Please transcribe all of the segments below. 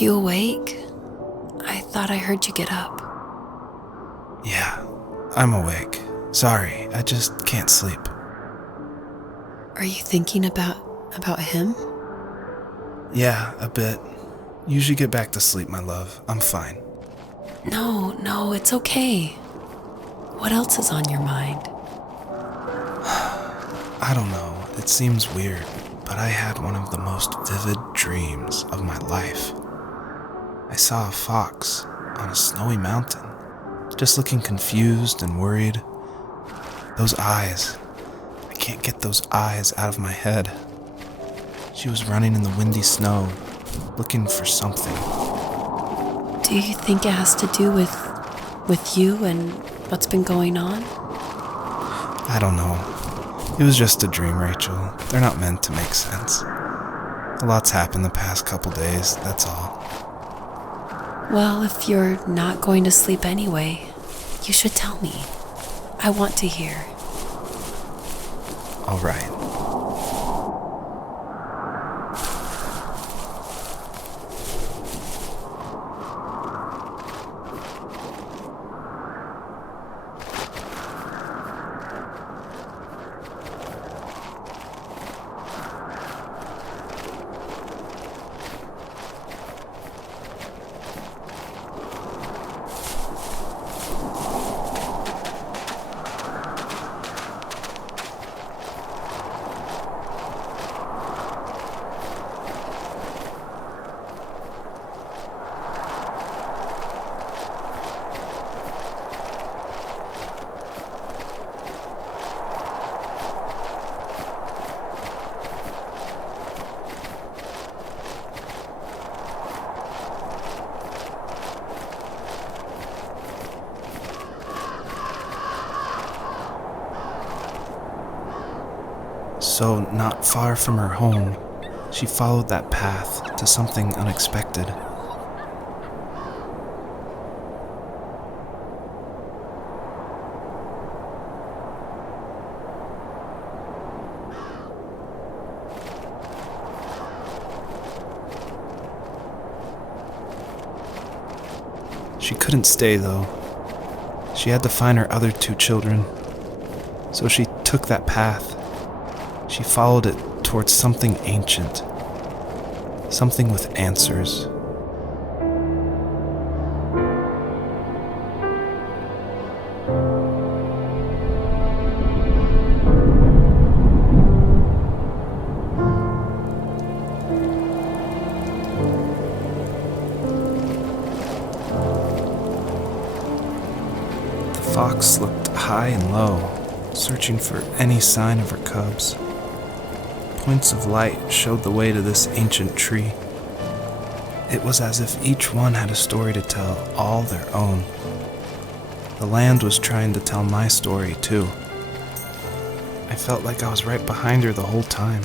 you awake? I thought I heard you get up. Yeah, I'm awake. Sorry, I just can't sleep. Are you thinking about him? Yeah, a bit. Usually get back to sleep, my love. I'm fine. No, it's okay. What else is on your mind? I don't know. It seems weird, but I had one of the most vivid dreams of my life. I saw a fox on a snowy mountain, just looking confused and worried. Those eyes. I can't get those eyes out of my head. She was running in the windy snow, looking for something. Do you think it has to do with you and what's been going on? I don't know. It was just a dream, Rachel. They're not meant to make sense. A lot's happened the past couple days, that's all. Well, if you're not going to sleep anyway, you should tell me. I want to hear. All right. So, not far from her home, she followed that path to something unexpected. She couldn't stay, though. She had to find her other 2 children. So she took that path. She followed it towards something ancient, something with answers. The fox looked high and low, searching for any sign of her cubs. Points of light showed the way to this ancient tree. It was as if each one had a story to tell, all their own. The land was trying to tell my story, too. I felt like I was right behind her the whole time.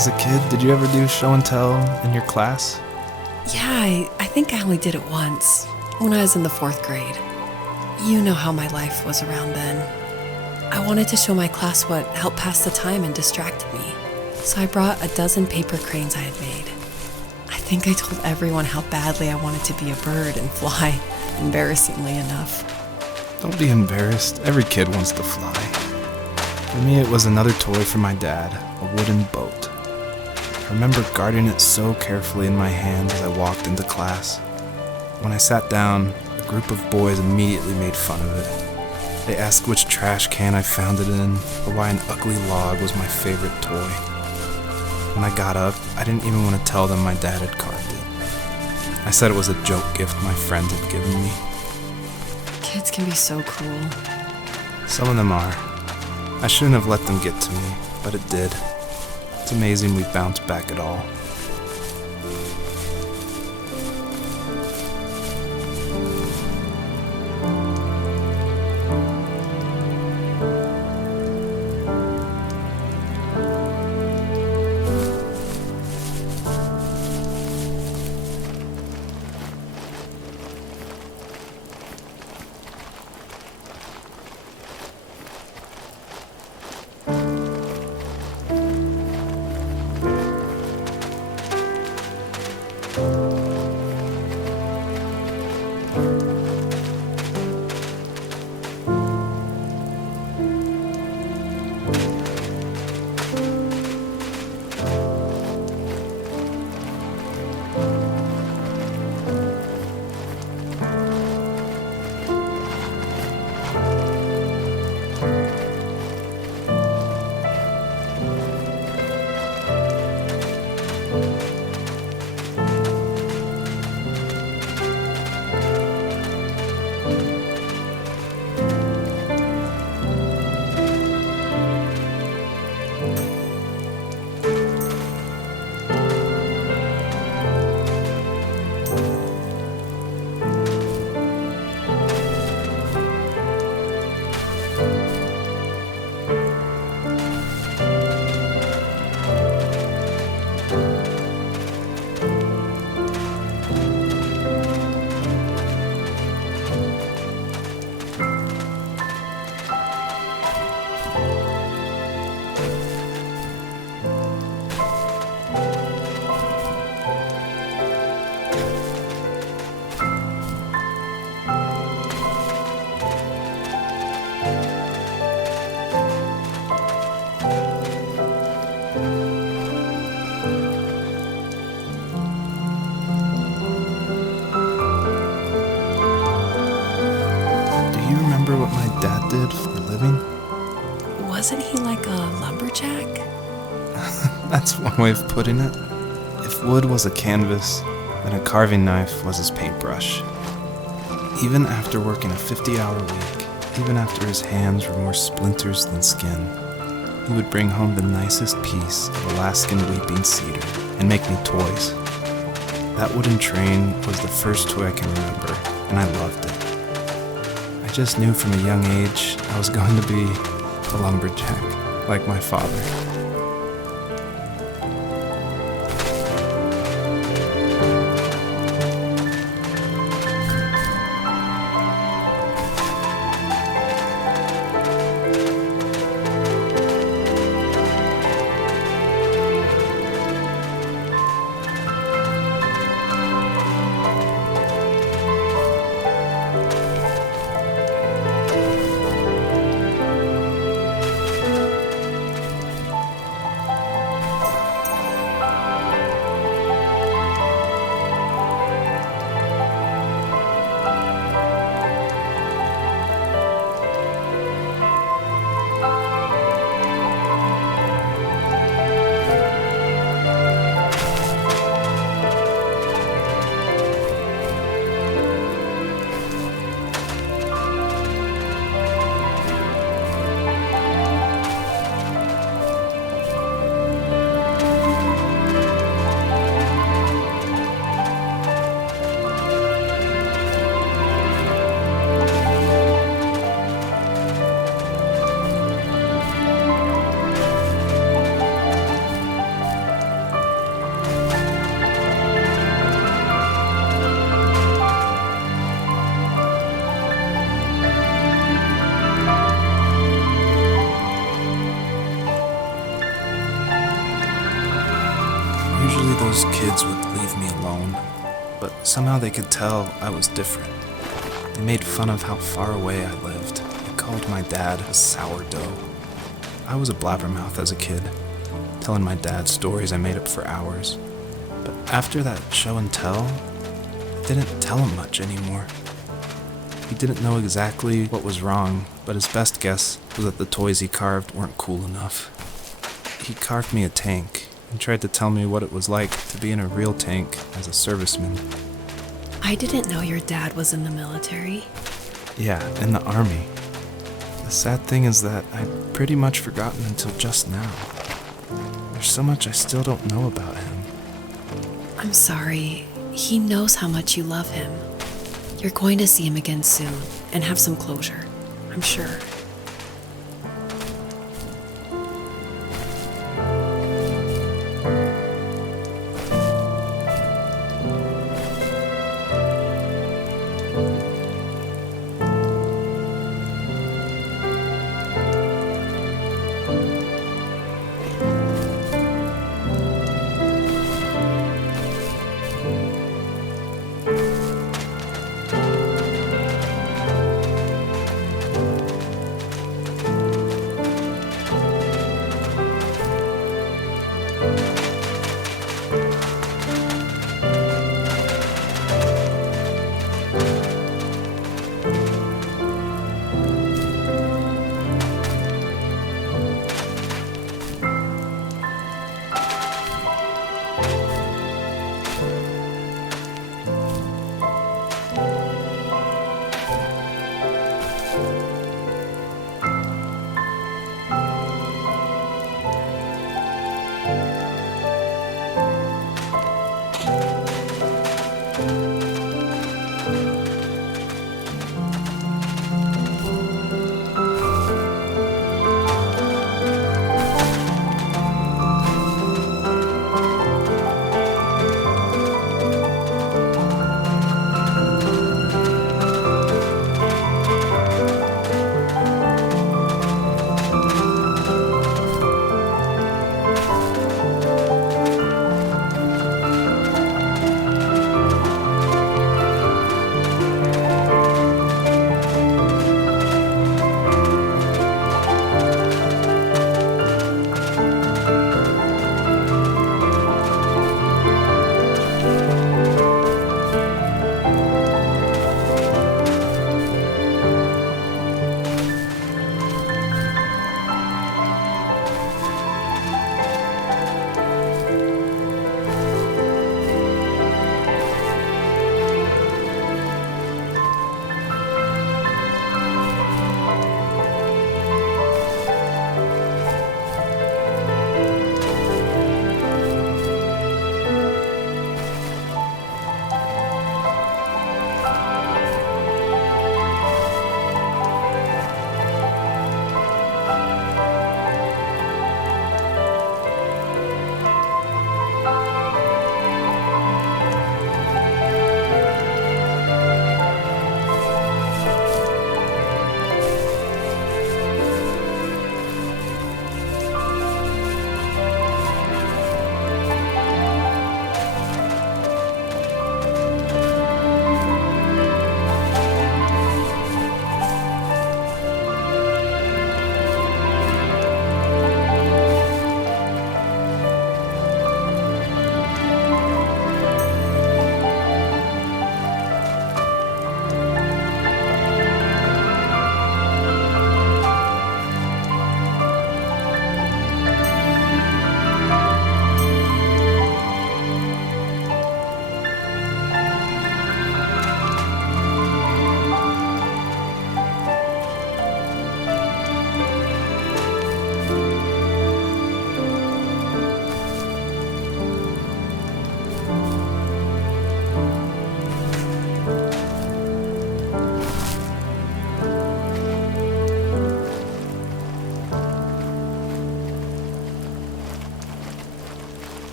As a kid, did you ever do show and tell in your class? Yeah, I think I only did it once, when I was in the 4th grade. You know how my life was around then. I wanted to show my class what helped pass the time and distracted me, so I brought a dozen paper cranes I had made. I think I told everyone how badly I wanted to be a bird and fly, embarrassingly enough. Don't be embarrassed. Every kid wants to fly. For me, it was another toy from my dad, a wooden boat. I remember guarding it so carefully in my hands as I walked into class. When I sat down, a group of boys immediately made fun of it. They asked which trash can I found it in, or why an ugly log was my favorite toy. When I got up, I didn't even want to tell them my dad had carved it. I said it was a joke gift my friend had given me. Kids can be so cruel. Some of them are. I shouldn't have let them get to me, but it did. It's amazing we bounced back at all. What my dad did for a living? Wasn't he like a lumberjack? That's one way of putting it. If wood was a canvas, then a carving knife was his paintbrush. Even after working a 50-hour week, even after his hands were more splinters than skin, he would bring home the nicest piece of Alaskan weeping cedar and make me toys. That wooden train was the first toy I can remember, and I loved it. I just knew from a young age I was going to be a lumberjack, like my father. those kids would leave me alone, but somehow they could tell I was different. They made fun of how far away I lived. They called my dad a sourdough. I was a blabbermouth as a kid, telling my dad stories I made up for hours. But after that show and tell, I didn't tell him much anymore. He didn't know exactly what was wrong, but his best guess was that the toys he carved weren't cool enough. He carved me a tank and tried to tell me what it was like to be in a real tank as a serviceman. I didn't know your dad was in the military. Yeah, in the army. The sad thing is that I'd pretty much forgotten until just now. There's so much I still don't know about him. I'm sorry. He knows how much you love him. You're going to see him again soon and have some closure, I'm sure.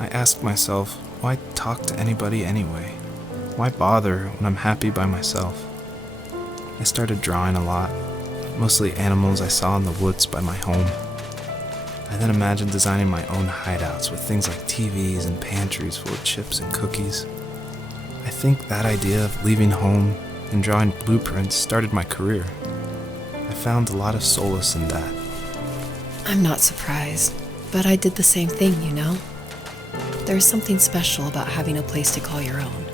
I asked myself, why talk to anybody anyway? Why bother when I'm happy by myself? I started drawing a lot, mostly animals I saw in the woods by my home. I then imagined designing my own hideouts with things like TVs and pantries full of chips and cookies. I think that idea of leaving home and drawing blueprints started my career. I found a lot of solace in that. I'm not surprised, but I did the same thing, you know? There's something special about having a place to call your own.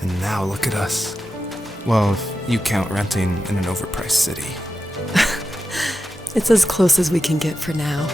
And now look at us. Well, if you count renting in an overpriced city. It's as close as we can get for now.